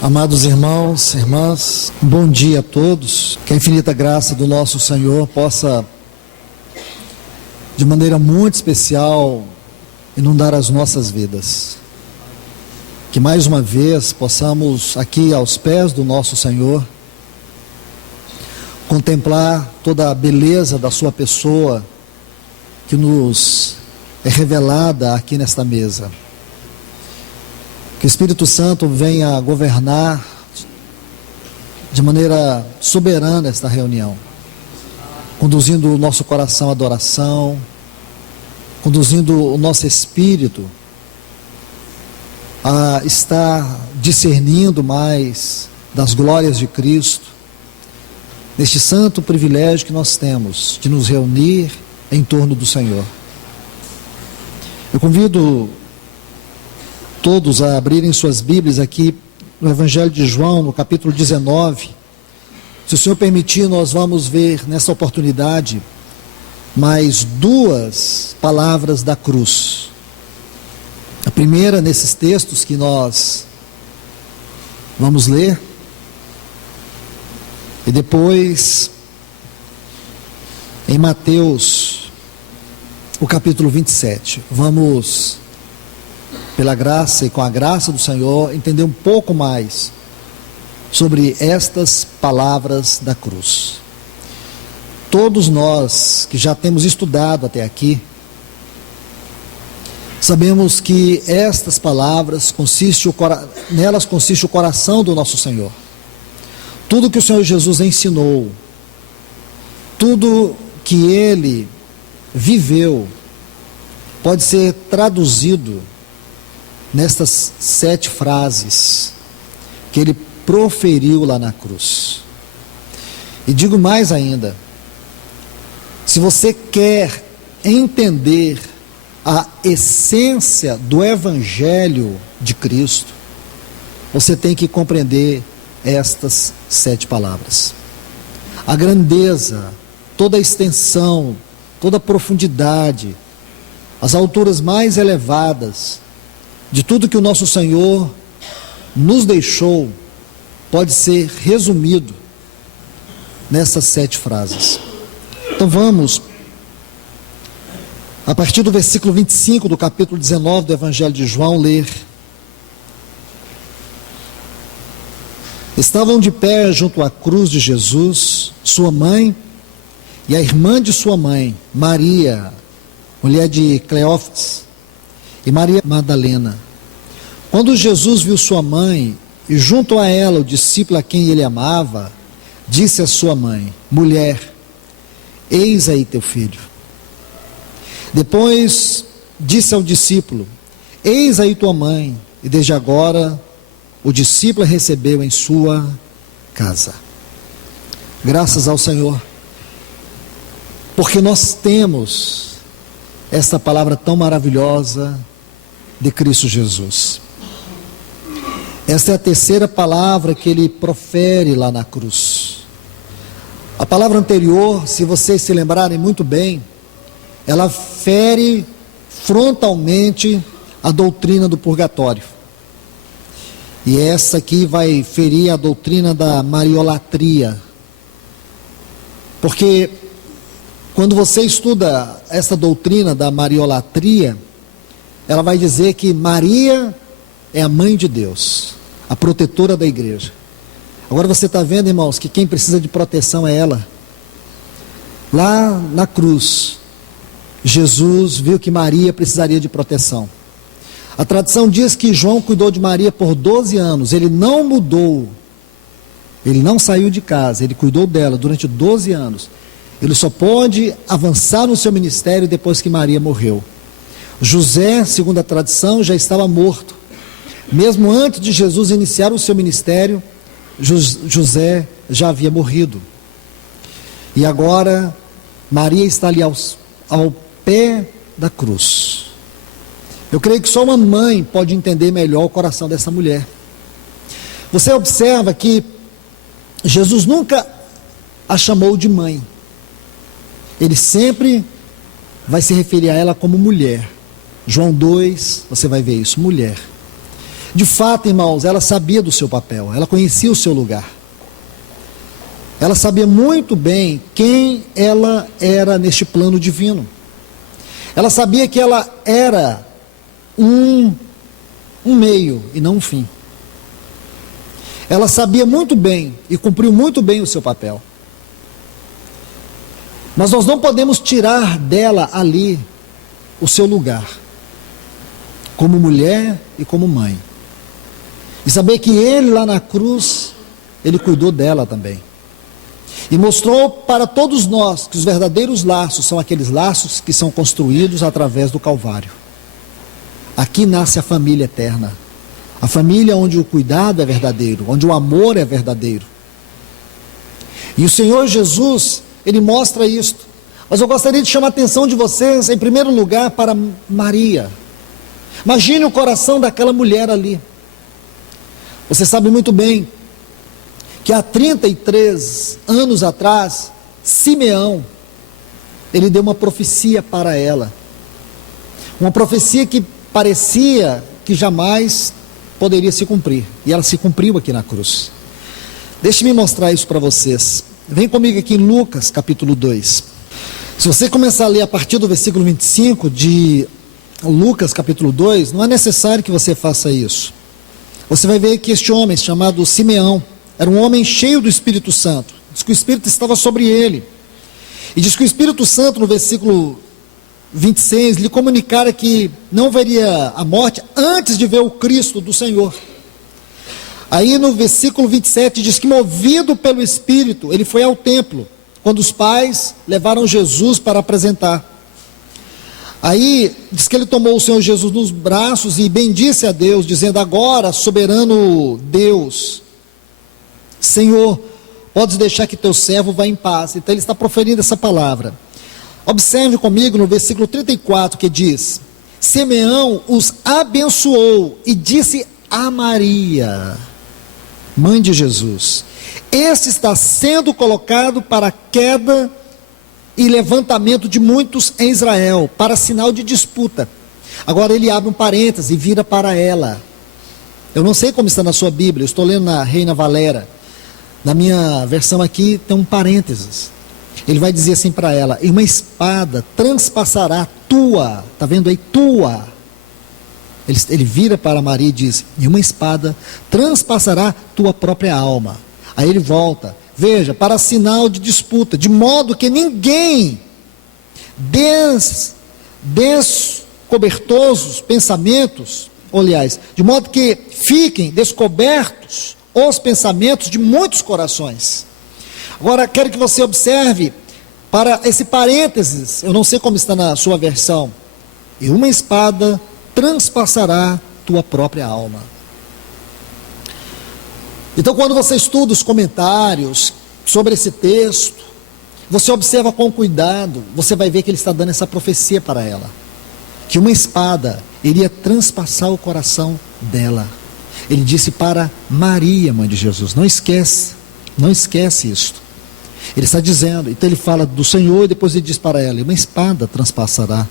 Amados irmãos, irmãs, bom dia a todos. Que a infinita graça do nosso Senhor possa, de maneira muito especial, inundar as nossas vidas. Que mais uma vez possamos, aqui aos pés do nosso Senhor, contemplar toda a beleza da sua pessoa que nos é revelada aqui nesta mesa. Que o Espírito Santo venha governar de maneira soberana esta reunião, conduzindo o nosso coração à adoração, conduzindo o nosso espírito a estar discernindo mais das glórias de Cristo, neste santo privilégio que nós temos de nos reunir em torno do Senhor. Eu convido todos a abrirem suas Bíblias aqui no Evangelho de João, no capítulo 19. Se o Senhor permitir, nós vamos ver nessa oportunidade mais duas palavras da cruz. A primeira nesses textos que nós vamos ler, e depois em Mateus, o capítulo 27. Vamos, pela graça e com a graça do Senhor, entender um pouco mais sobre estas palavras da cruz. Todos nós que já temos estudado até aqui, sabemos que estas palavras, nelas consiste o coração do nosso Senhor. Tudo que o Senhor Jesus ensinou, tudo que Ele viveu, pode ser traduzido nestas 7 frases que Ele proferiu lá na cruz. E digo mais ainda, se você quer entender a essência do Evangelho de Cristo, você tem que compreender estas 7 palavras. A grandeza, toda a extensão, toda a profundidade, as alturas mais elevadas de tudo que o nosso Senhor nos deixou, pode ser resumido nessas 7 frases. Então vamos, a partir do versículo 25 do capítulo 19 do Evangelho de João, ler. Estavam de pé junto à cruz de Jesus, sua mãe e a irmã de sua mãe, Maria, mulher de Cleófas, e Maria Madalena. Quando Jesus viu sua mãe e junto a ela o discípulo a quem ele amava, disse à sua mãe: mulher, eis aí teu filho. Depois disse ao discípulo: eis aí tua mãe. E desde agora o discípulo a recebeu em sua casa. Graças ao Senhor, porque nós temos esta palavra tão maravilhosa de Cristo Jesus. Esta é a terceira palavra que Ele profere lá na cruz. A palavra anterior, se vocês se lembrarem muito bem, ela fere frontalmente a doutrina do purgatório. E essa aqui vai ferir a doutrina da mariolatria. Porque quando você estuda essa doutrina da mariolatria, ela vai dizer que Maria é a mãe de Deus, a protetora da igreja. Agora você está vendo, irmãos, que quem precisa de proteção é ela. Lá na cruz, Jesus viu que Maria precisaria de proteção. A tradição diz que João cuidou de Maria por 12 anos, ele não mudou, ele não saiu de casa, ele cuidou dela durante 12 anos. Ele só pode avançar no seu ministério depois que Maria morreu. José, segundo a tradição, já estava morto. Mesmo antes de Jesus iniciar o seu ministério, José já havia morrido. E agora, Maria está ali ao pé da cruz. Eu creio que só uma mãe pode entender melhor o coração dessa mulher. Você observa que Jesus nunca a chamou de mãe. Ele sempre vai se referir a ela como mulher. João 2, você vai ver isso, mulher. De fato, irmãos, ela sabia do seu papel, ela conhecia o seu lugar. Ela sabia muito bem quem ela era neste plano divino. Ela sabia que ela era um meio e não um fim. Ela sabia muito bem e cumpriu muito bem o seu papel. Mas nós não podemos tirar dela ali o seu lugar, como mulher e como mãe. E saber que ele lá na cruz, ele cuidou dela também. E mostrou para todos nós que os verdadeiros laços são aqueles laços que são construídos através do Calvário. Aqui nasce a família eterna. A família onde o cuidado é verdadeiro, onde o amor é verdadeiro. E o Senhor Jesus, ele mostra isto. Mas eu gostaria de chamar a atenção de vocês, em primeiro lugar, para Maria. Imagine o coração daquela mulher ali. Você sabe muito bem que há 33 anos atrás, Simeão, ele deu uma profecia para ela. Uma profecia que parecia que jamais poderia se cumprir. E ela se cumpriu aqui na cruz. Deixe-me mostrar isso para vocês. Vem comigo aqui em Lucas, capítulo 2. Se você começar a ler a partir do versículo 25 de Lucas, capítulo 2, não é necessário que você faça isso. Você vai ver que este homem, chamado Simeão, era um homem cheio do Espírito Santo. Diz que o Espírito estava sobre ele. E diz que o Espírito Santo, no versículo 26, lhe comunicara que não veria a morte antes de ver o Cristo do Senhor. Aí no versículo 27 diz que, movido pelo Espírito, ele foi ao templo, quando os pais levaram Jesus para apresentar. Aí diz que ele tomou o Senhor Jesus nos braços e bendisse a Deus, dizendo: agora, soberano Deus, Senhor, podes deixar que teu servo vá em paz. Então ele está proferindo essa palavra. Observe comigo no versículo 34 que diz: Simeão os abençoou e disse a Maria, mãe de Jesus: este está sendo colocado para queda e levantamento de muitos em Israel, para sinal de disputa. Agora ele abre um parêntese e vira para ela. Eu não sei como está na sua Bíblia, eu estou lendo na Reina Valera. Na minha versão aqui tem um parênteses. Ele vai dizer assim para ela: e uma espada transpassará tua, está vendo aí, tua. Ele vira para Maria e diz: e uma espada transpassará tua própria alma. Aí ele volta, veja, para sinal de disputa, de modo que ninguém descobertosos pensamentos, aliás, de modo que fiquem descobertos os pensamentos de muitos corações. Agora, quero que você observe para esse parênteses, eu não sei como está na sua versão: e uma espada transpassará tua própria alma. Então, quando você estuda os comentários sobre esse texto, você observa com cuidado, você vai ver que ele está dando essa profecia para ela, que uma espada iria transpassar o coração dela. Ele disse para Maria, mãe de Jesus. Não esquece isto. Ele está dizendo, então ele fala do Senhor e depois ele diz para ela: uma espada transpassará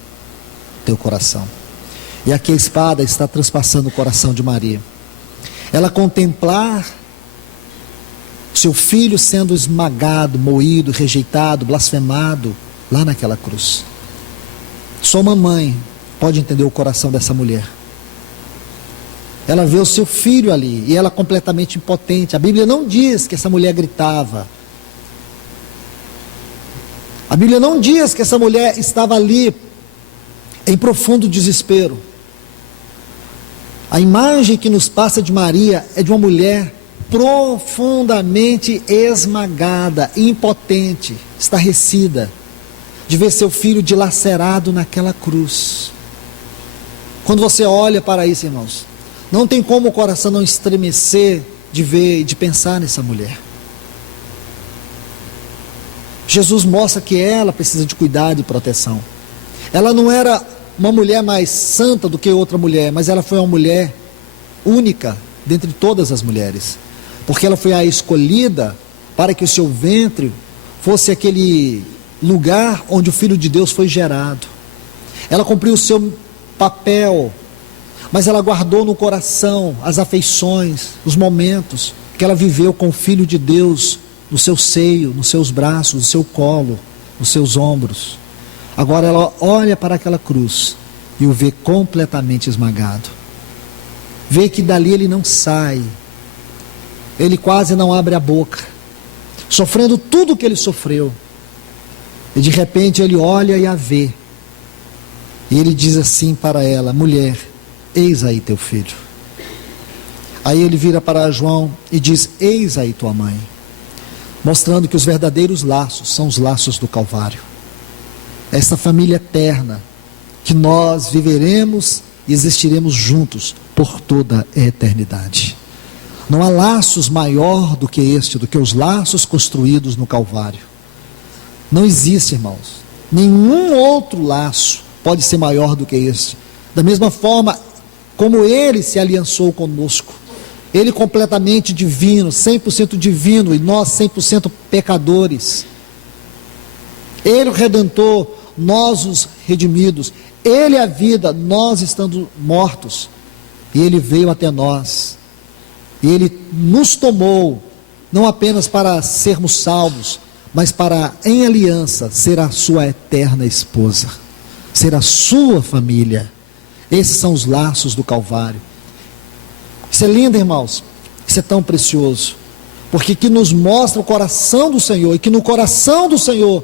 teu coração. E aqui a espada está transpassando o coração de Maria. Ela contemplar seu filho sendo esmagado, moído, rejeitado, blasfemado, lá naquela cruz. Só uma mãe pode entender o coração dessa mulher. Ela vê o seu filho ali, e ela completamente impotente. A Bíblia não diz que essa mulher gritava. A Bíblia não diz que essa mulher estava ali em profundo desespero. A imagem que nos passa de Maria é de uma mulher profundamente esmagada, impotente, estarrecida, de ver seu filho dilacerado naquela cruz. Quando você olha para isso, irmãos, não tem como o coração não estremecer de ver e de pensar nessa mulher. Jesus mostra que ela precisa de cuidado e proteção. Ela não era uma mulher mais santa do que outra mulher, mas ela foi uma mulher única dentre todas as mulheres, porque ela foi a escolhida para que o seu ventre fosse aquele lugar onde o Filho de Deus foi gerado. Ela cumpriu o seu papel. mas ela guardou no coração as afeições, os momentos que ela viveu com o Filho de Deus no seu seio, nos seus braços, no seu colo, nos seus ombros. Agora ela olha para aquela cruz e o vê completamente esmagado. Vê que dali ele não sai, ele quase não abre a boca, sofrendo tudo o que ele sofreu. E de repente ele olha e a vê, e ele diz assim para ela: mulher, eis aí teu filho. Aí ele vira para João e diz: eis aí tua mãe, mostrando que os verdadeiros laços são os laços do Calvário. Essa família eterna, que nós viveremos e existiremos juntos por toda a eternidade. Não há laços maior do que este, do que os laços construídos no Calvário. Não existe, irmãos, nenhum outro laço pode ser maior do que este. Da mesma forma como ele se aliançou conosco, ele completamente divino, 100% divino, e nós 100% pecadores. Ele o Redentor, nós os redimidos. Ele é a vida, nós estando mortos. E ele veio até nós. E ele nos tomou, não apenas para sermos salvos, mas para, em aliança, ser a sua eterna esposa, ser a sua família. Esses são os laços do Calvário. Isso é lindo, irmãos. Isso é tão precioso. Porque que nos mostra o coração do Senhor, e que no coração do Senhor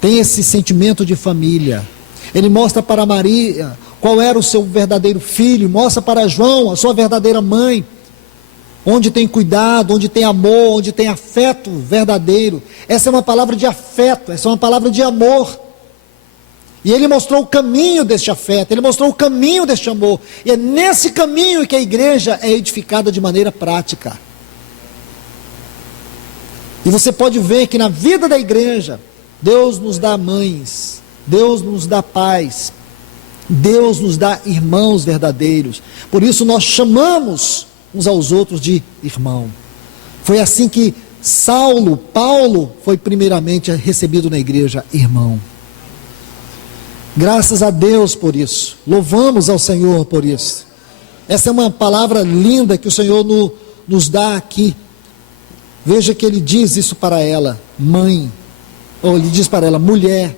tem esse sentimento de família. Ele mostra para Maria qual era o seu verdadeiro filho, mostra para João a sua verdadeira mãe, onde tem cuidado, onde tem amor, onde tem afeto verdadeiro. Essa é uma palavra de afeto, essa é uma palavra de amor. E ele mostrou o caminho deste afeto, ele mostrou o caminho deste amor. E é nesse caminho que a igreja é edificada de maneira prática. E você pode ver que na vida da igreja, Deus nos dá mães, Deus nos dá pais, Deus nos dá irmãos verdadeiros. Por isso nós chamamos uns aos outros de irmão. Foi assim que Paulo foi primeiramente recebido na igreja, irmão. Graças a Deus por isso, louvamos ao Senhor por isso. Essa é uma palavra linda que o Senhor nos dá aqui. Veja que ele diz isso para ela, mãe, ou ele diz para ela, mulher,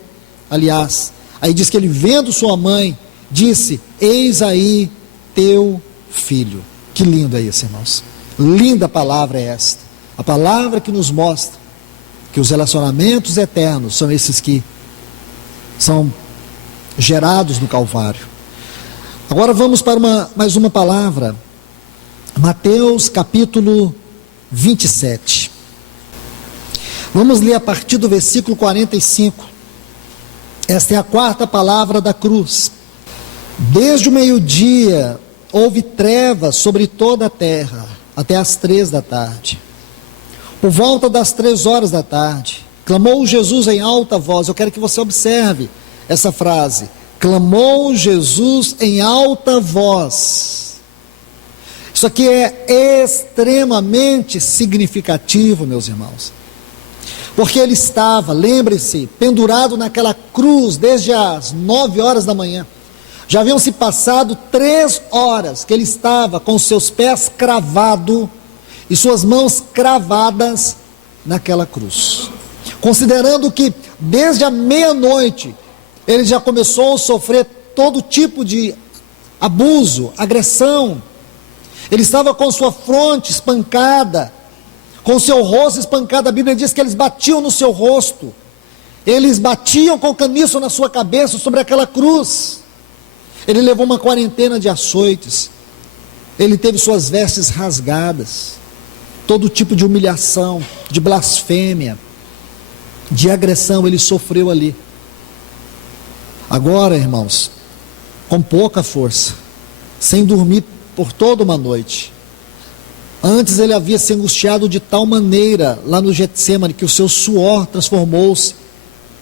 aliás. Aí diz que ele, vendo sua mãe, disse: eis aí teu filho. Que lindo é isso, irmãos. Linda palavra é esta. A palavra que nos mostra que os relacionamentos eternos são esses que são gerados no Calvário. Agora vamos para mais uma palavra. Mateus capítulo 27. Vamos ler a partir do versículo 45. Esta é a quarta palavra da cruz. Desde o meio-dia houve trevas sobre toda a terra, até as 3 da tarde. Por volta das 3 horas da tarde, clamou Jesus em alta voz. Eu quero que você observe essa frase: clamou Jesus em alta voz. Isso aqui é extremamente significativo, meus irmãos, porque ele estava, lembre-se, pendurado naquela cruz desde as 9 horas da manhã. Já haviam se passado 3 horas que ele estava com seus pés cravados e suas mãos cravadas naquela cruz. Considerando que desde a meia-noite ele já começou a sofrer todo tipo de abuso, agressão. Ele estava com sua fronte espancada, com seu rosto espancado. A Bíblia diz que eles batiam no seu rosto, eles batiam com caniço na sua cabeça sobre aquela cruz. Ele levou uma quarentena de açoites, ele teve suas vestes rasgadas, todo tipo de humilhação, de blasfêmia, de agressão ele sofreu ali. Agora, irmãos, com pouca força, sem dormir por toda uma noite. Antes ele havia se angustiado de tal maneira lá no Getsemane que o seu suor transformou-se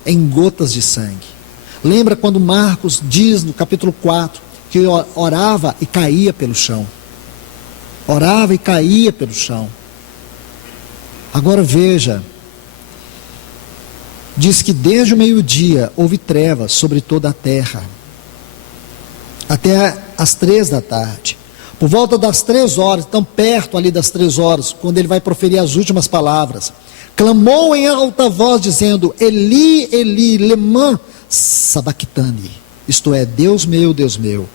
em gotas de sangue. Lembra quando Marcos diz no capítulo 4 que ele orava e caía pelo chão? Orava e caía pelo chão. Agora veja, diz que desde o meio-dia houve trevas sobre toda a terra. até as 3 da tarde. Por volta das 3 horas, tão perto ali das 3 horas, quando ele vai proferir as últimas palavras, clamou em alta voz, dizendo: Eli, Eli, lema sabachthani. Isto é, Deus meu,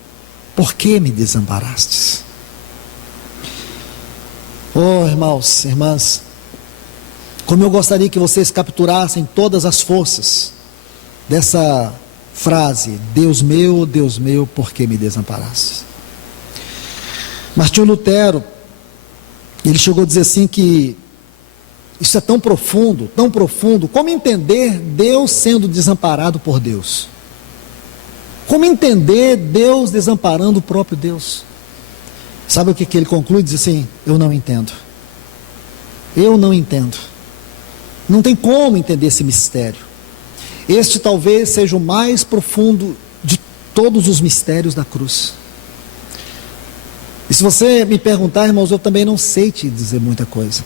por que me desamparastes? Oh, irmãos, irmãs, como eu gostaria que vocês capturassem todas as forças dessa frase: Deus meu, por que me desamparastes? Martinho Lutero, ele chegou a dizer assim que isso é tão profundo, como entender Deus sendo desamparado por Deus? Como entender Deus desamparando o próprio Deus? Sabe o que ele conclui? Diz assim: eu não entendo. Eu não entendo. Não tem como entender esse mistério. Este talvez seja o mais profundo de todos os mistérios da cruz. E se você me perguntar, irmãos, eu também não sei te dizer muita coisa.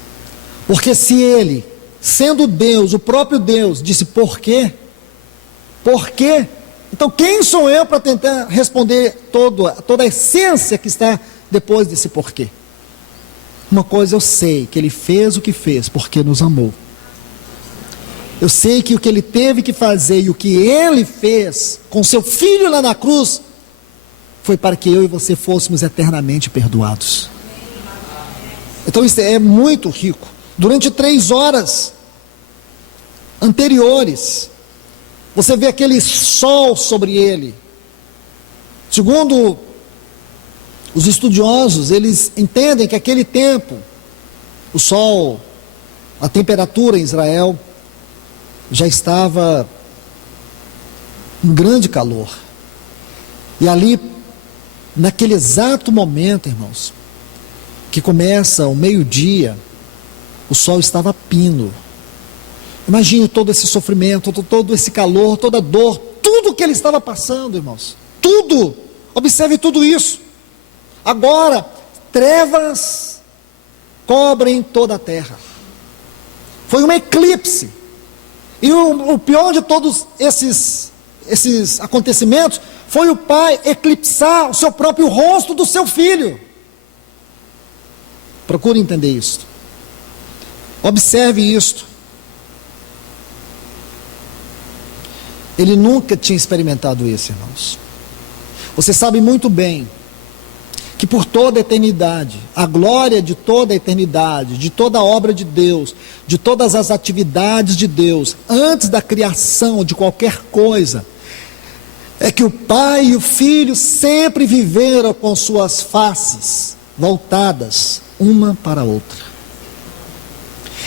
Porque se ele, sendo Deus, o próprio Deus, disse por quê? Por quê? Então quem sou eu para tentar responder toda a essência que está depois desse porquê? Uma coisa eu sei, que ele fez o que fez porque nos amou. Eu sei que o que ele teve que fazer e o que ele fez com seu filho lá na cruz foi para que eu e você fôssemos eternamente perdoados. Então isso é muito rico. Durante 3 horas anteriores, você vê aquele sol sobre ele. Segundo os estudiosos, eles entendem que aquele tempo, o sol, a temperatura em Israel já estava em grande calor. E ali, naquele exato momento, irmãos, que começa o meio-dia, o sol estava a pino. Imagine todo esse sofrimento, todo esse calor, toda a dor, tudo que ele estava passando, irmãos. Tudo. Observe tudo isso. Agora, trevas cobrem toda a terra. Foi um eclipse. E o pior de todos esses acontecimentos foi o pai eclipsar o seu próprio rosto do seu filho. Procure entender isso. Observe isto. Ele nunca tinha experimentado isso, irmãos. Você sabe muito bem que por toda a eternidade, a glória de toda a eternidade, de toda a obra de Deus, de todas as atividades de Deus, antes da criação de qualquer coisa, é que o Pai e o Filho sempre viveram com suas faces voltadas uma para a outra.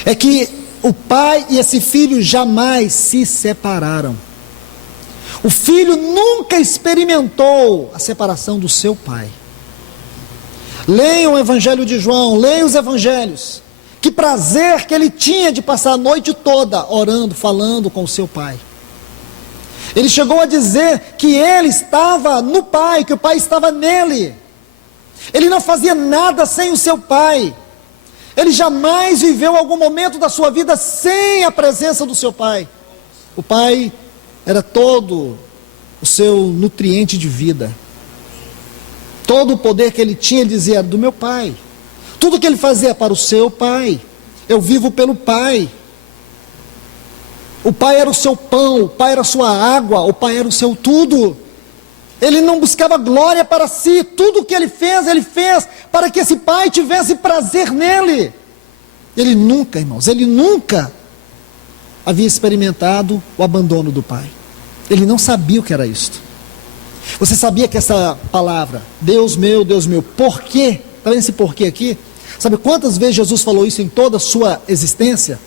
É que o Pai e esse Filho jamais se separaram. O Filho nunca experimentou a separação do seu Pai. Leiam o Evangelho de João, leiam os Evangelhos. Que prazer que ele tinha de passar a noite toda orando, falando com o seu Pai. Ele chegou a dizer que ele estava no Pai, que o Pai estava nele. Ele não fazia nada sem o seu Pai. Ele jamais viveu algum momento da sua vida sem a presença do seu Pai. O Pai era todo o seu nutriente de vida. Todo o poder que ele tinha, ele dizia, era do meu Pai. Tudo que ele fazia para o seu Pai. Eu vivo pelo Pai. O Pai era o seu pão, o Pai era a sua água, o Pai era o seu tudo. Ele não buscava glória para si. Tudo que ele fez para que esse Pai tivesse prazer nele. Ele nunca, irmãos, ele nunca havia experimentado o abandono do Pai. Ele não sabia o que era isto. Você sabia que essa palavra, Deus meu, por quê? Está vendo esse porquê aqui? Sabe quantas vezes Jesus falou isso em toda a sua existência?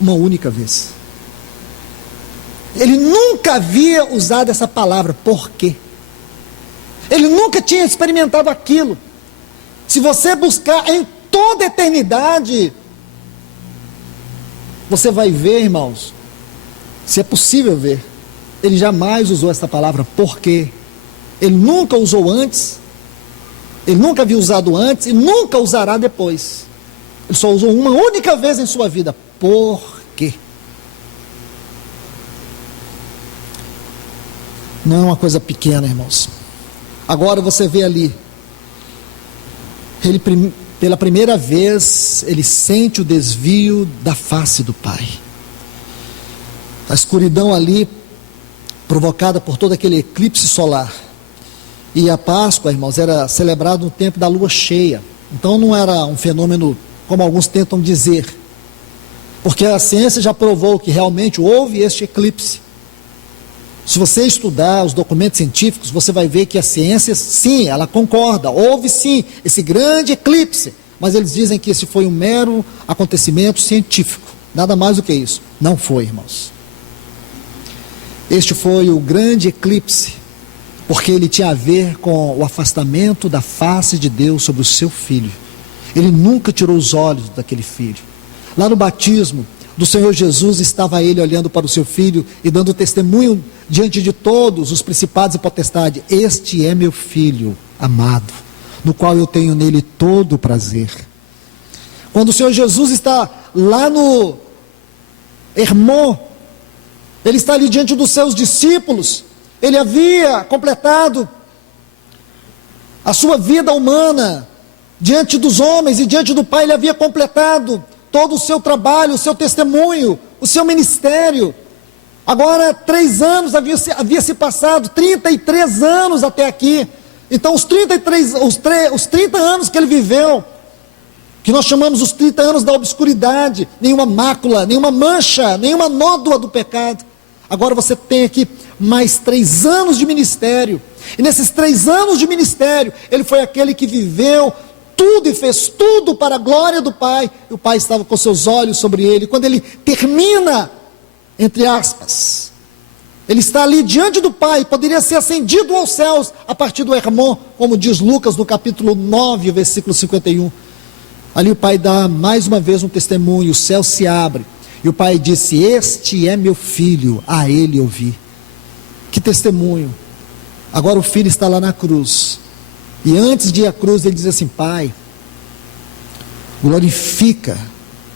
Uma única vez. Ele nunca havia usado essa palavra, por quê? Ele nunca tinha experimentado aquilo. Se você buscar em toda a eternidade, você vai ver, irmãos, se é possível ver, ele jamais usou essa palavra, por quê? Ele nunca usou antes, ele nunca havia usado antes e nunca usará depois. Ele só usou uma única vez em sua vida, por quê? Não é uma coisa pequena, irmãos. Agora você vê ali, pela primeira vez, ele sente o desvio da face do Pai. A escuridão ali, provocada por todo aquele eclipse solar. E a Páscoa, irmãos, era celebrado no tempo da lua cheia. Então não era um fenômeno como alguns tentam dizer, porque a ciência já provou que realmente houve este eclipse. Se você estudar os documentos científicos, você vai ver que a ciência, sim, ela concorda, houve sim esse grande eclipse, mas eles dizem que esse foi um mero acontecimento científico, nada mais do que isso. Não foi, irmãos. Este foi o grande eclipse, porque ele tinha a ver com o afastamento da face de Deus sobre o seu filho. Ele nunca tirou os olhos daquele filho. Lá no batismo do Senhor Jesus, estava ele olhando para o seu filho e dando testemunho diante de todos os principados e potestades: este é meu filho amado, no qual eu tenho nele todo o prazer. Quando o Senhor Jesus está lá no Hermon, ele está ali diante dos seus discípulos. Ele havia completado a sua vida humana diante dos homens e diante do Pai. Ele havia completado todo o seu trabalho, o seu testemunho, o seu ministério. Agora 3 anos havia se passado, 33 anos até aqui. Então os 30 anos que ele viveu, que nós chamamos os 30 anos da obscuridade, nenhuma mácula, nenhuma mancha, nenhuma nódoa do pecado. Agora você tem aqui mais 3 anos de ministério. E nesses 3 anos de ministério, ele foi aquele que viveu tudo e fez tudo para a glória do Pai. E o Pai estava com seus olhos sobre ele. Quando ele termina, entre aspas, ele está ali diante do Pai, poderia ser ascendido aos céus a partir do Hermon, como diz Lucas no capítulo 9, versículo 51. Ali o Pai dá mais uma vez um testemunho, o céu se abre. E o Pai disse: este é meu filho, a ele ouvi. Que testemunho. Agora o filho está lá na cruz. E antes de ir à cruz, ele diz assim: Pai, glorifica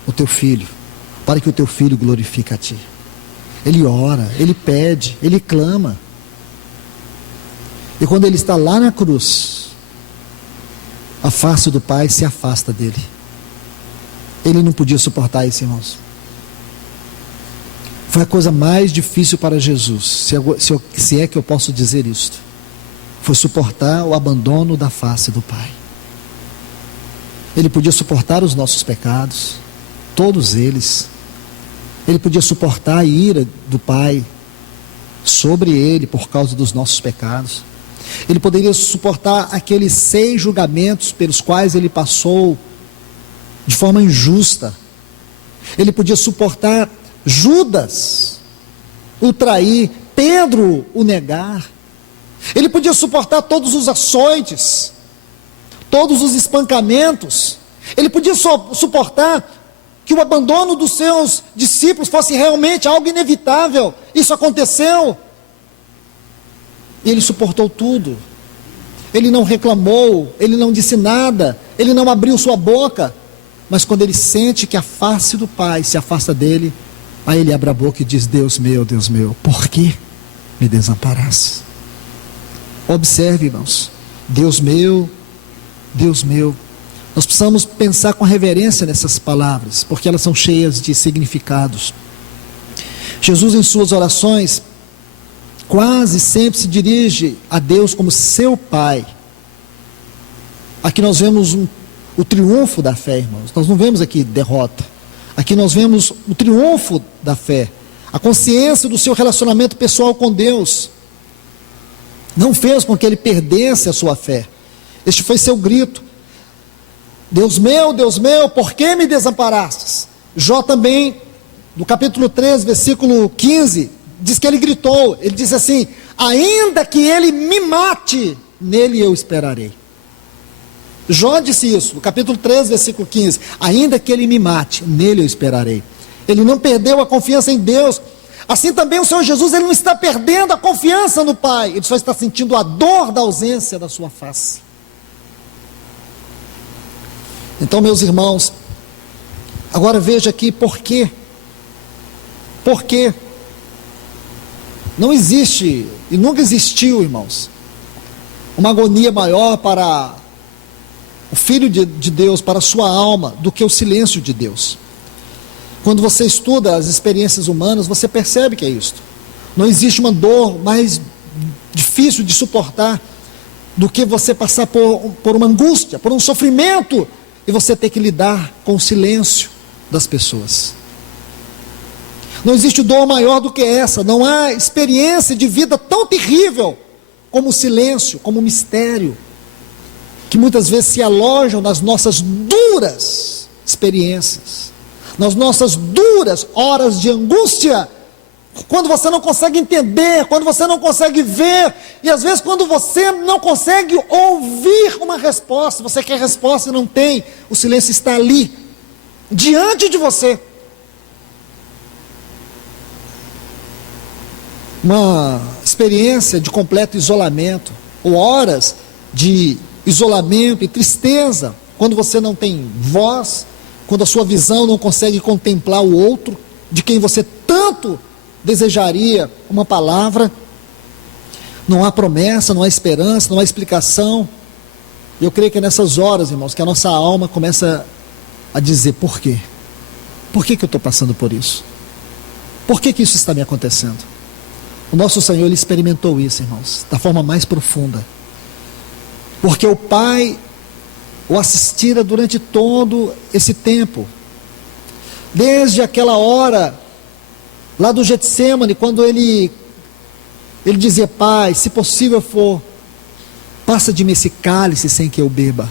o teu filho, para que o teu filho glorifique a ti. Ele ora, ele pede, ele clama. E quando ele está lá na cruz, a face do Pai se afasta dele. Ele não podia suportar isso, irmãos. Foi a coisa mais difícil para Jesus, se é que eu posso dizer isto. Foi suportar o abandono da face do Pai. Ele podia suportar os nossos pecados, todos eles. Ele podia suportar a ira do Pai sobre ele por causa dos nossos pecados. Ele poderia suportar aqueles 6 julgamentos pelos quais ele passou de forma injusta. Ele podia suportar Judas o trair, Pedro o negar. Ele podia suportar todos os açoites, todos os espancamentos. Ele podia suportar que o abandono dos seus discípulos fosse realmente algo inevitável. Isso aconteceu. Ele suportou tudo. Ele não reclamou, ele não disse nada, ele não abriu sua boca. Mas quando ele sente que a face do Pai se afasta dele, aí ele abre a boca e diz: Deus meu, por que me desamparaste? Observe, irmãos, Deus meu, nós precisamos pensar com reverência nessas palavras, porque elas são cheias de significados. Jesus, em suas orações, quase sempre se dirige a Deus como seu Pai. Aqui nós vemos o triunfo da fé, irmãos. Nós não vemos aqui derrota. Aqui nós vemos o triunfo da fé, a consciência do seu relacionamento pessoal com Deus. Não fez com que ele perdesse a sua fé. Este foi seu grito: Deus meu, por que me desamparastes? Jó também, no capítulo 3, versículo 15, diz que ele gritou, ele disse assim: ainda que ele me mate, nele eu esperarei. Jó disse isso, no capítulo 3, versículo 15, ainda que ele me mate, nele eu esperarei. Ele não perdeu a confiança em Deus. Assim também o Senhor Jesus, ele não está perdendo a confiança no Pai, ele só está sentindo a dor da ausência da sua face. Então, meus irmãos, agora veja aqui por quê. Por quê? Não existe, e nunca existiu, irmãos, uma agonia maior para o Filho de Deus, para a sua alma, do que o silêncio de Deus. Quando você estuda as experiências humanas, você percebe que é isto. Não existe uma dor mais difícil de suportar do que você passar por uma angústia, por um sofrimento, e você ter que lidar com o silêncio das pessoas. Não existe dor maior do que essa. Não há experiência de vida tão terrível como o silêncio, como o mistério, que muitas vezes se alojam nas nossas duras experiências, nas nossas duras horas de angústia, quando você não consegue entender, quando você não consegue ver, e às vezes quando você não consegue ouvir uma resposta, você quer resposta e não tem, o silêncio está ali, diante de você. Uma experiência de completo isolamento, ou horas de isolamento e tristeza, quando você não tem voz, quando a sua visão não consegue contemplar o outro, de quem você tanto desejaria uma palavra, não há promessa, não há esperança, não há explicação. Eu creio que é nessas horas, irmãos, que a nossa alma começa a dizer: por quê? Por que eu estou passando por isso? Por que isso está me acontecendo? O nosso Senhor, Ele experimentou isso, irmãos, da forma mais profunda, porque o Pai o assistira durante todo esse tempo, desde aquela hora lá do Getsemane, quando ele dizia: Pai, se possível for, passa de mim esse cálice sem que eu beba.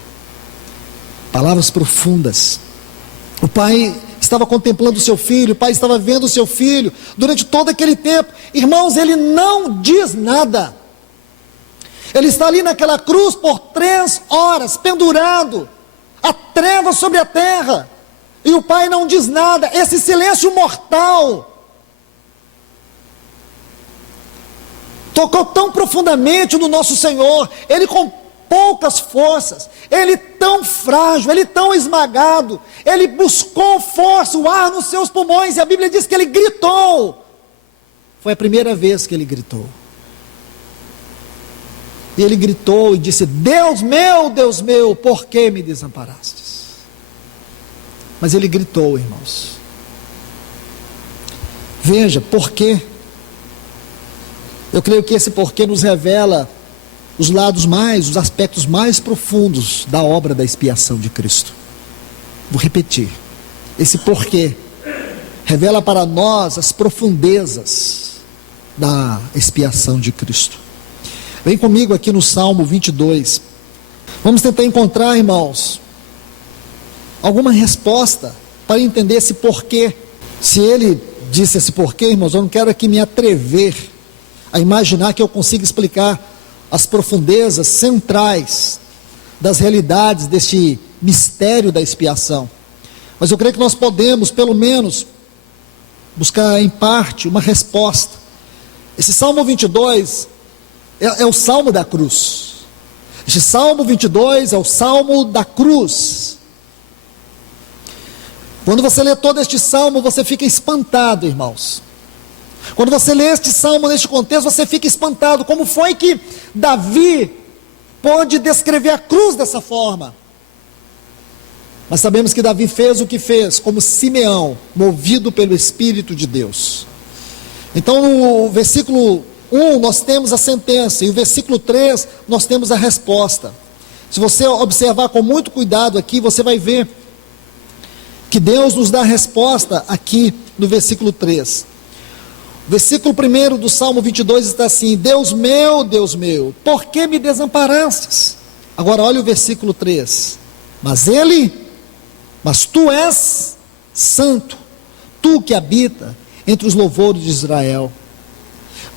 Palavras profundas. O Pai estava contemplando o seu filho, o Pai estava vendo o seu filho durante todo aquele tempo. Irmãos, Ele não diz nada. Ele está ali naquela cruz por 3 horas, pendurado, a treva sobre a terra, e o Pai não diz nada. Esse silêncio mortal tocou tão profundamente no nosso Senhor. Ele com poucas forças, ele tão frágil, ele tão esmagado, ele buscou força, o ar nos seus pulmões, e a Bíblia diz que ele gritou. Foi a primeira vez que ele gritou. E ele gritou e disse: Deus meu, por que me desamparastes? Mas ele gritou, irmãos. Veja, por quê? Eu creio que esse porquê nos revela os aspectos mais profundos da obra da expiação de Cristo. Vou repetir. Esse porquê revela para nós as profundezas da expiação de Cristo. Vem comigo aqui no Salmo 22. Vamos tentar encontrar, irmãos, alguma resposta para entender esse porquê. Se ele disse esse porquê, irmãos, eu não quero aqui me atrever a imaginar que eu consiga explicar as profundezas centrais das realidades deste mistério da expiação. Mas eu creio que nós podemos, pelo menos, buscar em parte uma resposta. Esse Salmo 22 é o Salmo da cruz. Este Salmo 22 é o Salmo da cruz. Quando você lê todo este Salmo, você fica espantado, irmãos. Quando você lê este Salmo neste contexto, você fica espantado. Como foi que Davi pôde descrever a cruz dessa forma? Mas sabemos que Davi fez o que fez, como Simeão, movido pelo Espírito de Deus. Então no versículo 1 nós temos a sentença, e o versículo 3 nós temos a resposta. Se você observar com muito cuidado aqui, você vai ver que Deus nos dá a resposta aqui no versículo 3. O versículo 1 do Salmo 22 está assim: Deus meu, por que me desamparastes? Agora olha o versículo 3. Mas tu és santo, tu que habita entre os louvores de Israel.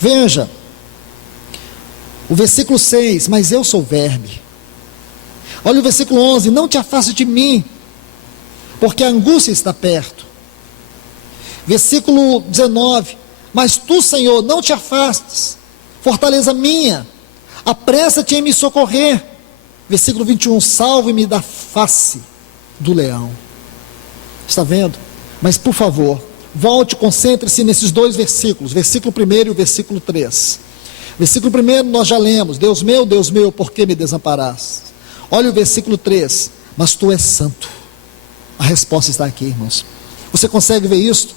Veja, o versículo 6, mas eu sou verme. Olha o versículo 11, não te afastes de mim, porque a angústia está perto. Versículo 19, mas tu, Senhor, não te afastes, fortaleza minha, apressa-te em me socorrer. Versículo 21, salve-me da face do leão. Está vendo? Mas por favor, volte, concentre-se nesses 2 versículos, versículo 1 e o versículo 3. Versículo 1 nós já lemos: Deus meu, por que me desamparaste? Olha o versículo 3: mas tu és santo. A resposta está aqui, irmãos. Você consegue ver isso?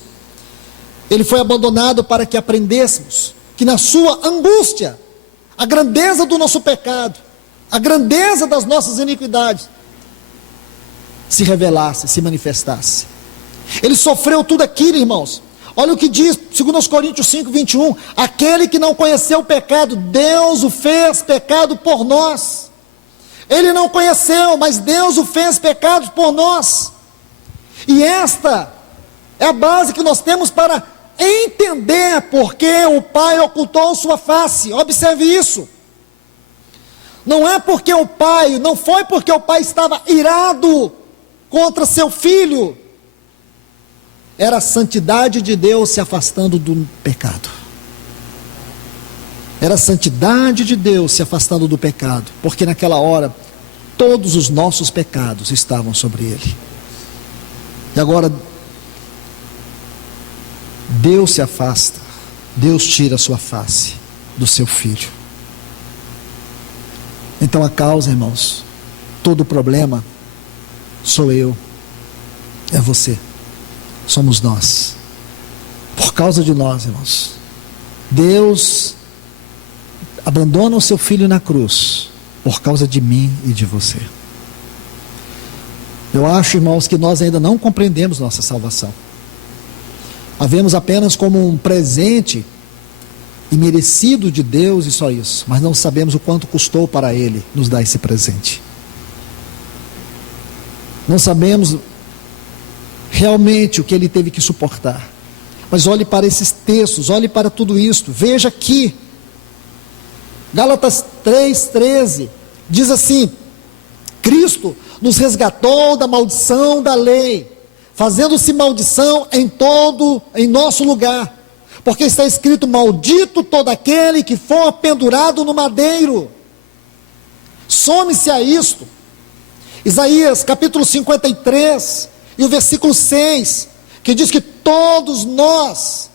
Ele foi abandonado para que aprendêssemos que na sua angústia, a grandeza do nosso pecado, a grandeza das nossas iniquidades, se revelasse, se manifestasse. Ele sofreu tudo aquilo, irmãos. Olha o que diz 2 Coríntios 5, 21. Aquele que não conheceu o pecado, Deus o fez pecado por nós. Ele não conheceu, mas Deus o fez pecado por nós. E esta é a base que nós temos para entender porque o Pai ocultou sua face. Observe isso. Não é porque o Pai, não foi porque o Pai estava irado contra seu filho. Era a santidade de Deus se afastando do pecado. Era a santidade de Deus se afastando do pecado, porque naquela hora todos os nossos pecados estavam sobre ele. E agora Deus se afasta, Deus tira a sua face do seu filho. Então a causa, irmãos, todo o problema sou eu, é você, somos nós. Por causa de nós, irmãos, Deus abandona o seu filho na cruz por causa de mim e de você. Eu acho, irmãos, que nós ainda não compreendemos nossa salvação. A vemos apenas como um presente imerecido de Deus e só isso, mas não sabemos o quanto custou para Ele nos dar esse presente. Não sabemos realmente o que Ele teve que suportar. Mas olhe para esses textos, olhe para tudo isto, veja aqui, Gálatas 3,13, diz assim: Cristo nos resgatou da maldição da lei, fazendo-se maldição em nosso lugar, porque está escrito: maldito todo aquele que for pendurado no madeiro. Some-se a isto. Isaías capítulo 53 e o versículo 6, que diz que todos nós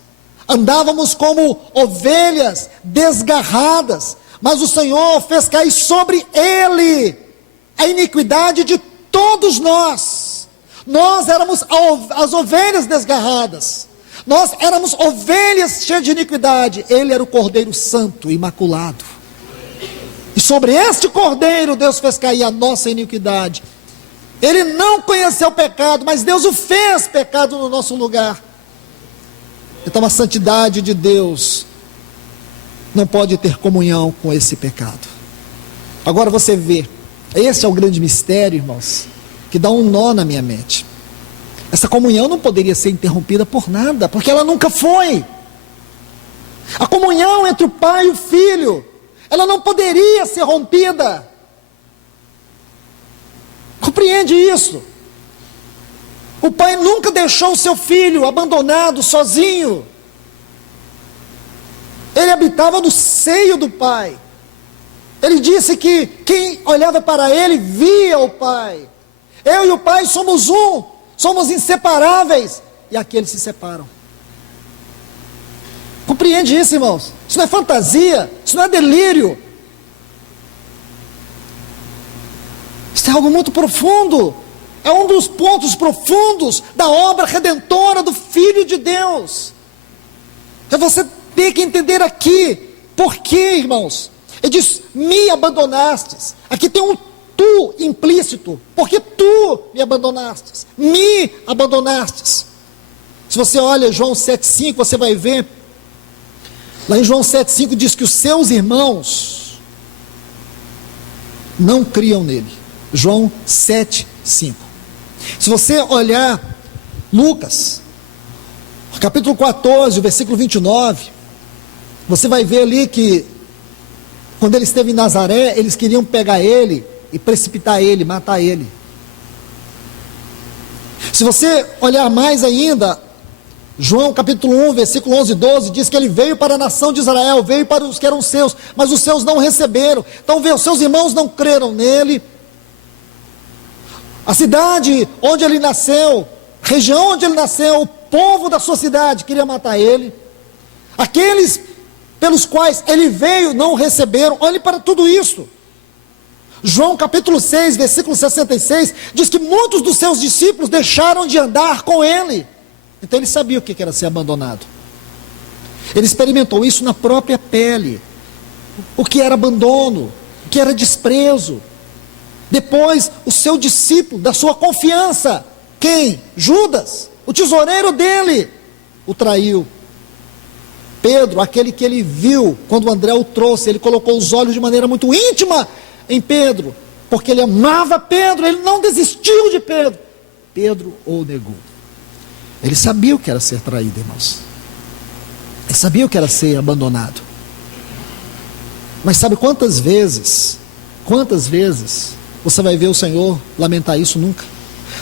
andávamos como ovelhas desgarradas, mas o Senhor fez cair sobre ele a iniquidade de todos nós. Nós éramos as ovelhas desgarradas, nós éramos ovelhas cheias de iniquidade. Ele era o Cordeiro Santo, imaculado, e sobre este Cordeiro Deus fez cair a nossa iniquidade. Ele não conheceu o pecado, mas Deus o fez pecado no nosso lugar. Então a santidade de Deus não pode ter comunhão com esse pecado. Agora você vê, esse é o grande mistério, irmãos, que dá um nó na minha mente. Essa comunhão não poderia ser interrompida por nada, porque ela nunca foi. A comunhão entre o Pai e o Filho, ela não poderia ser rompida. Compreende isso? O Pai nunca deixou o seu filho abandonado, sozinho. Ele habitava no seio do Pai. Ele disse que quem olhava para ele via o Pai. Eu e o Pai somos um, somos inseparáveis. E aqui eles se separam. Compreende isso, irmãos? Isso não é fantasia, isso não é delírio. Isso é algo muito profundo. É um dos pontos profundos da obra redentora do Filho de Deus. É você ter que entender aqui, por quê, irmãos? Ele diz: me abandonastes. Aqui tem um tu implícito, porque tu me abandonastes, me abandonastes. Se você olha João 7,5, você vai ver, lá em João 7,5 diz que os seus irmãos não criam nele. João 7,5. Se você olhar Lucas, capítulo 14, o versículo 29, você vai ver ali que, quando ele esteve em Nazaré, eles queriam pegar ele e precipitar ele, matar ele. Se você olhar mais ainda, João capítulo 1, versículo 11 e 12, diz que ele veio para a nação de Israel, veio para os que eram seus, mas os seus não receberam. Então os seus irmãos não creram nele. A cidade onde ele nasceu, região onde ele nasceu, o povo da sua cidade queria matar ele. Aqueles pelos quais ele veio, não o receberam. Olhe para tudo isso. João capítulo 6, versículo 66, diz que muitos dos seus discípulos deixaram de andar com ele. Então ele sabia o que era ser abandonado. Ele experimentou isso na própria pele. O que era abandono, o que era desprezo. Depois, o seu discípulo, da sua confiança, quem? Judas, o tesoureiro dele, o traiu. Pedro, aquele que ele viu quando André o trouxe, ele colocou os olhos de maneira muito íntima em Pedro, porque ele amava Pedro, ele não desistiu de Pedro. Pedro o negou. Ele sabia o que era ser traído, irmãos. Ele sabia o que era ser abandonado. Mas sabe quantas vezes você vai ver o Senhor lamentar isso? Nunca.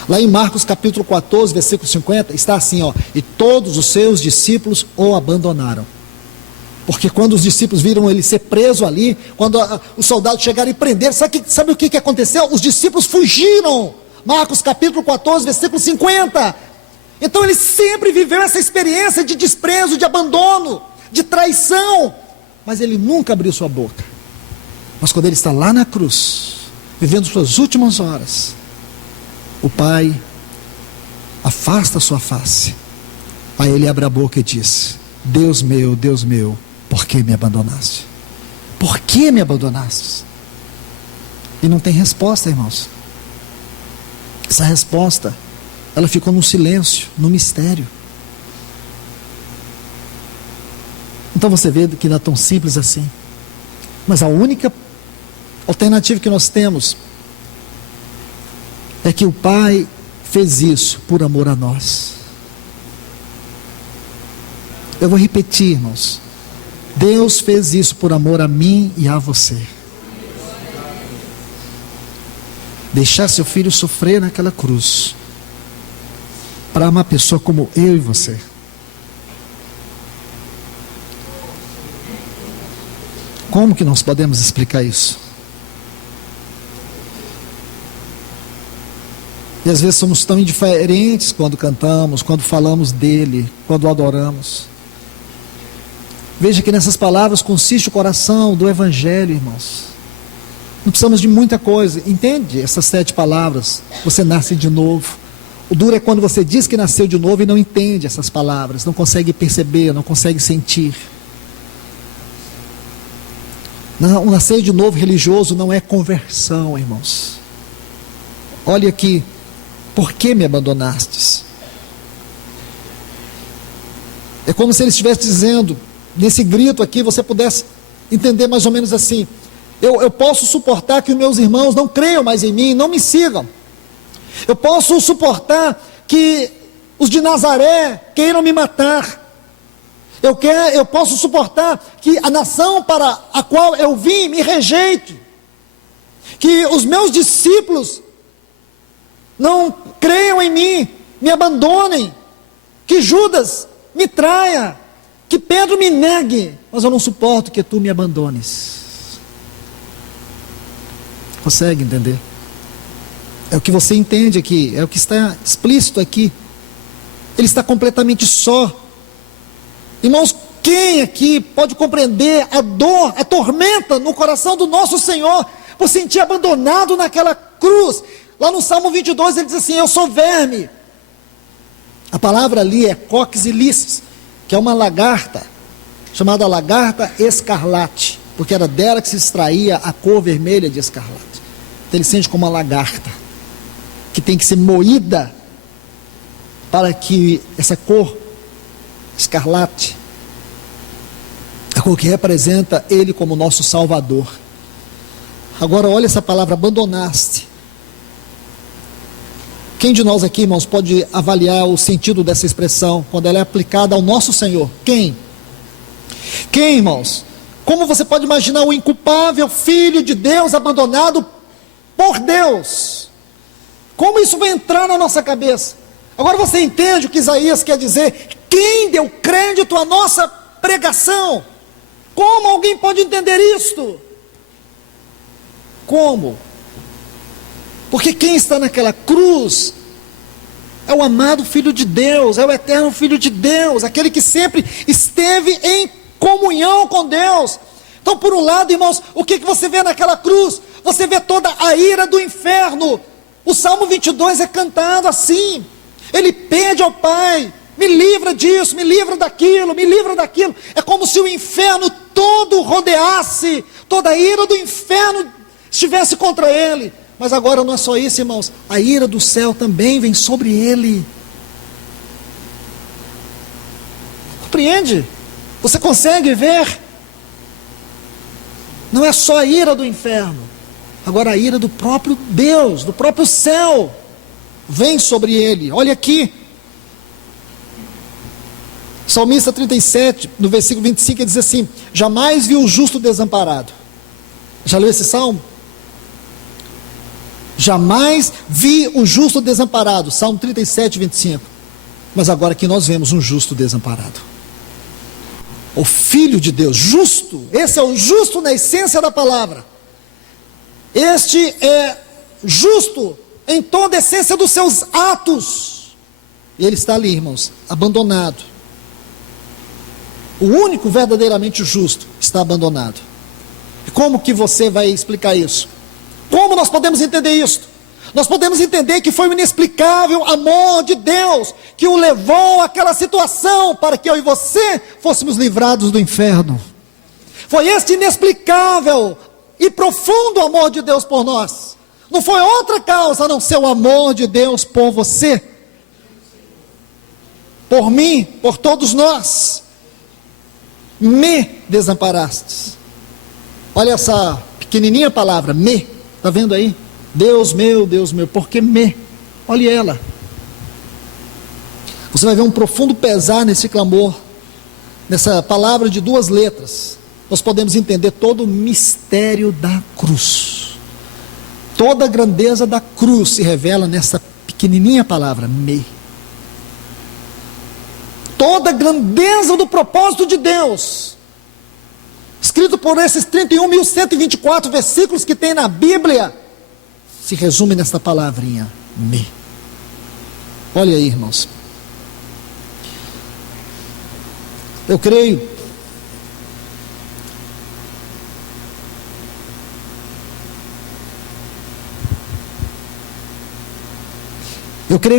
Lá em Marcos capítulo 14, versículo 50, está assim, ó: e todos os seus discípulos o abandonaram. Porque quando os discípulos viram ele ser preso ali, quando os soldados chegaram e prenderam, sabe o que aconteceu? Os discípulos fugiram. Marcos capítulo 14, versículo 50. Então ele sempre viveu essa experiência de desprezo, de abandono, de traição, mas ele nunca abriu sua boca. Mas quando ele está lá na cruz, vivendo suas últimas horas, o Pai afasta a sua face. Aí ele abre a boca e diz: Deus meu, por que me abandonaste? Por que me abandonaste? E não tem resposta, irmãos. Essa resposta, ela ficou no silêncio, no mistério. Então você vê que não é tão simples assim. Mas a única alternativa que nós temos é que o Pai fez isso por amor a nós. Eu vou repetir, irmãos. Deus fez isso por amor a mim e a você. Deixar seu filho sofrer naquela cruz, para uma pessoa como eu e você. Como que nós podemos explicar isso? E às vezes somos tão indiferentes quando cantamos, quando falamos dele, quando o adoramos. Veja que nessas palavras consiste o coração do Evangelho, irmãos. Não precisamos de muita coisa. Entende essas 7 palavras? Você nasce de novo. O duro é quando você diz que nasceu de novo e não entende essas palavras, não consegue perceber, não consegue sentir. Não, nascer de novo religioso não é conversão, irmãos. Olha aqui, por que me abandonastes? É como se ele estivesse dizendo, nesse grito aqui, você pudesse entender mais ou menos assim: eu posso suportar que os meus irmãos não creiam mais em mim, não me sigam. Eu posso suportar que os de Nazaré queiram me matar. Eu posso suportar que a nação para a qual eu vim me rejeite. Que os meus discípulos não creiam em mim, me abandonem. Que Judas me traia. Que Pedro me negue. Mas eu não suporto que tu me abandones. Consegue entender? É o que você entende aqui, é o que está explícito aqui. Ele está completamente só. Irmãos, quem aqui pode compreender a dor, a tormenta no coração do nosso Senhor, por sentir abandonado naquela cruz? Lá no Salmo 22 ele diz assim: eu sou verme. A palavra ali é cox ilicis, que é uma lagarta, chamada lagarta escarlate, porque era dela que se extraía a cor vermelha de escarlate. Então ele sente como uma lagarta, que tem que ser moída, para que essa cor escarlate, a cor que representa ele como nosso Salvador. Agora olha essa palavra, abandonaste. Quem de nós aqui, irmãos, pode avaliar o sentido dessa expressão, quando ela é aplicada ao nosso Senhor? Quem? Quem, irmãos? Como você pode imaginar o inculpável Filho de Deus abandonado por Deus? Como isso vai entrar na nossa cabeça? Agora você entende o que Isaías quer dizer? Quem deu crédito à nossa pregação? Como alguém pode entender isto? Como? Porque quem está naquela cruz é o amado Filho de Deus, é o eterno Filho de Deus, aquele que sempre esteve em comunhão com Deus. Então, por um lado, irmãos, o que você vê naquela cruz? Você vê toda a ira do inferno. O Salmo 22 é cantado assim. Ele pede ao Pai: me livra disso, me livra daquilo, me livra daquilo. É como se o inferno todo rodeasse, toda a ira do inferno estivesse contra ele. Mas agora não é só isso, irmãos, a ira do céu também vem sobre ele. Compreende? Você consegue ver? Não é só a ira do inferno, agora a ira do próprio Deus, do próprio céu, vem sobre ele. Olha aqui, Salmista 37, no versículo 25, ele diz assim: jamais vi o justo desamparado. Já leu esse salmo? Jamais vi o justo desamparado. Salmo 37, 25. Mas agora aqui nós vemos um justo desamparado. O Filho de Deus, justo. Esse é o justo na essência da palavra. Este é justo em toda a essência dos seus atos. E ele está ali, irmãos, abandonado. O único verdadeiramente justo está abandonado. E como que você vai explicar isso? Como nós podemos entender isso? Nós podemos entender que foi o inexplicável amor de Deus que o levou àquela situação para que eu e você fôssemos livrados do inferno. Foi este inexplicável e profundo amor de Deus por nós. Não foi outra causa a não ser o amor de Deus por você, por mim, por todos nós. Me desamparastes. Olha essa pequenininha palavra, me. Está vendo aí? Deus meu, porque me. Olhe ela. Você vai ver um profundo pesar nesse clamor, nessa palavra de duas letras. Nós podemos entender todo o mistério da cruz. Toda a grandeza da cruz se revela nessa pequenininha palavra, me. Toda a grandeza do propósito de Deus, escrito por esses 31.124 versículos que tem na Bíblia, se resume nesta palavrinha, me. Olha aí, irmãos. Eu creio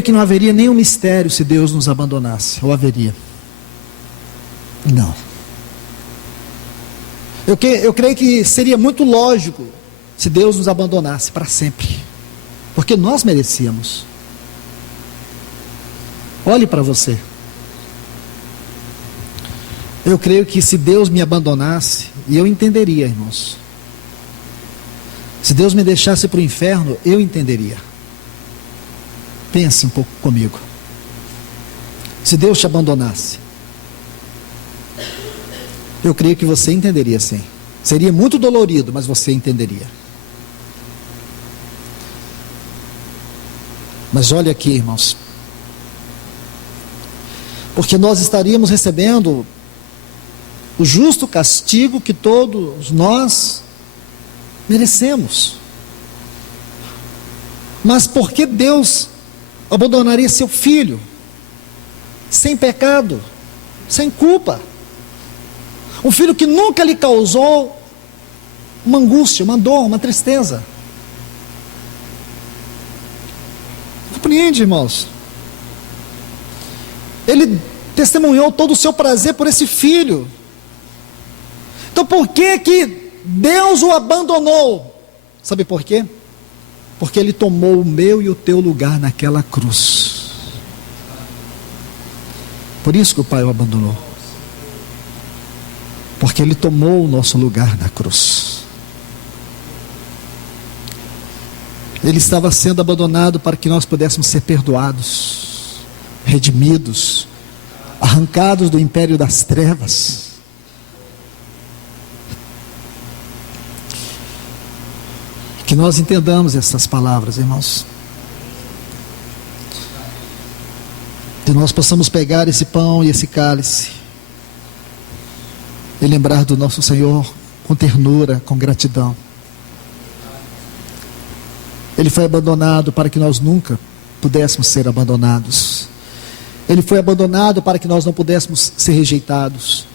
que não haveria nenhum mistério se Deus nos abandonasse, ou haveria? Não. Eu creio que seria muito lógico se Deus nos abandonasse para sempre, porque nós merecíamos. Olhe para você. Eu creio que se Deus me abandonasse, e eu entenderia, irmãos. Se Deus me deixasse para o inferno, eu entenderia. Pense um pouco comigo. Se Deus te abandonasse, eu creio que você entenderia sim. Seria muito dolorido, mas você entenderia. Mas olha aqui, irmãos, porque nós estaríamos recebendo o justo castigo que todos nós merecemos. Mas por que Deus abandonaria seu filho, sem pecado, sem culpa? Um filho que nunca lhe causou uma angústia, uma dor, uma tristeza. Compreende, irmãos? Ele testemunhou todo o seu prazer por esse filho. Então por que Deus o abandonou? Sabe por quê? Porque ele tomou o meu e o teu lugar naquela cruz. Por isso que o Pai o abandonou. Porque ele tomou o nosso lugar na cruz. Ele estava sendo abandonado para que nós pudéssemos ser perdoados, redimidos, arrancados do império das trevas. Que nós entendamos essas palavras, irmãos. Que nós possamos pegar esse pão e esse cálice e lembrar do nosso Senhor com ternura, com gratidão. Ele foi abandonado para que nós nunca pudéssemos ser abandonados. Ele foi abandonado para que nós não pudéssemos ser rejeitados.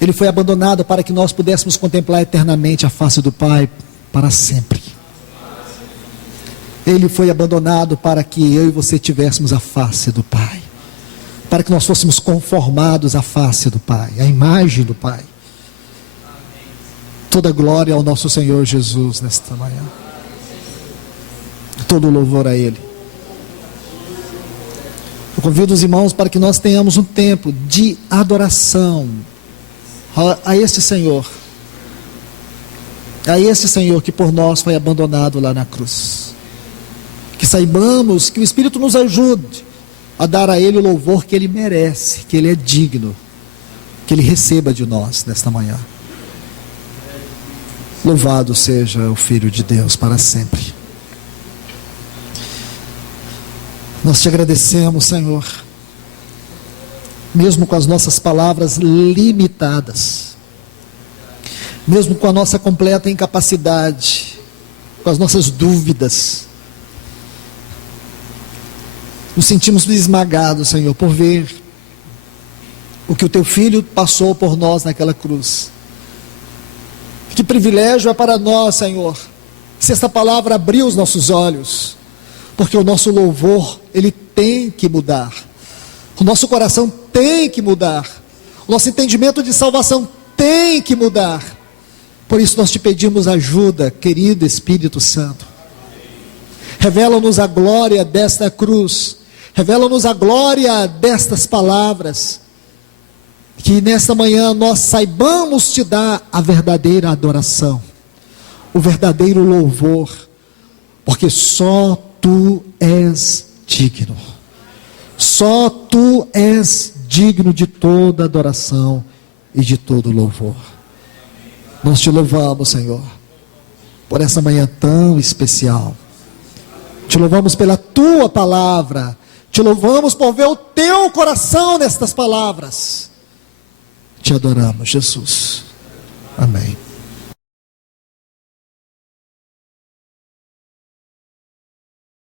Ele foi abandonado para que nós pudéssemos contemplar eternamente a face do Pai para sempre. Ele foi abandonado para que eu e você tivéssemos a face do Pai, para que nós fôssemos conformados à face do Pai, à imagem do Pai. Toda glória ao nosso Senhor Jesus nesta manhã. Todo louvor a Ele. Eu convido os irmãos para que nós tenhamos um tempo de adoração a este Senhor. A esse Senhor que por nós foi abandonado lá na cruz. Que saibamos que o Espírito nos ajude a dar a Ele o louvor que Ele merece, que Ele é digno, que Ele receba de nós nesta manhã. Louvado seja o Filho de Deus para sempre. Nós te agradecemos, Senhor, mesmo com as nossas palavras limitadas, mesmo com a nossa completa incapacidade, com as nossas dúvidas, nos sentimos esmagados, Senhor, por ver o que o Teu Filho passou por nós naquela cruz. Que privilégio é para nós, Senhor, se esta palavra abrir os nossos olhos, porque o nosso louvor, ele tem que mudar, o nosso coração tem que mudar, o nosso entendimento de salvação tem que mudar. Por isso nós te pedimos ajuda, querido Espírito Santo. Revela-nos a glória desta cruz, revela-nos a glória destas palavras, que nesta manhã nós saibamos te dar a verdadeira adoração, o verdadeiro louvor, porque só Tu és digno, só Tu és digno de toda adoração e de todo louvor. Nós te louvamos, Senhor, por essa manhã tão especial. Te louvamos pela Tua palavra, te louvamos por ver o Teu coração nestas palavras. Te adoramos, Jesus. Amém.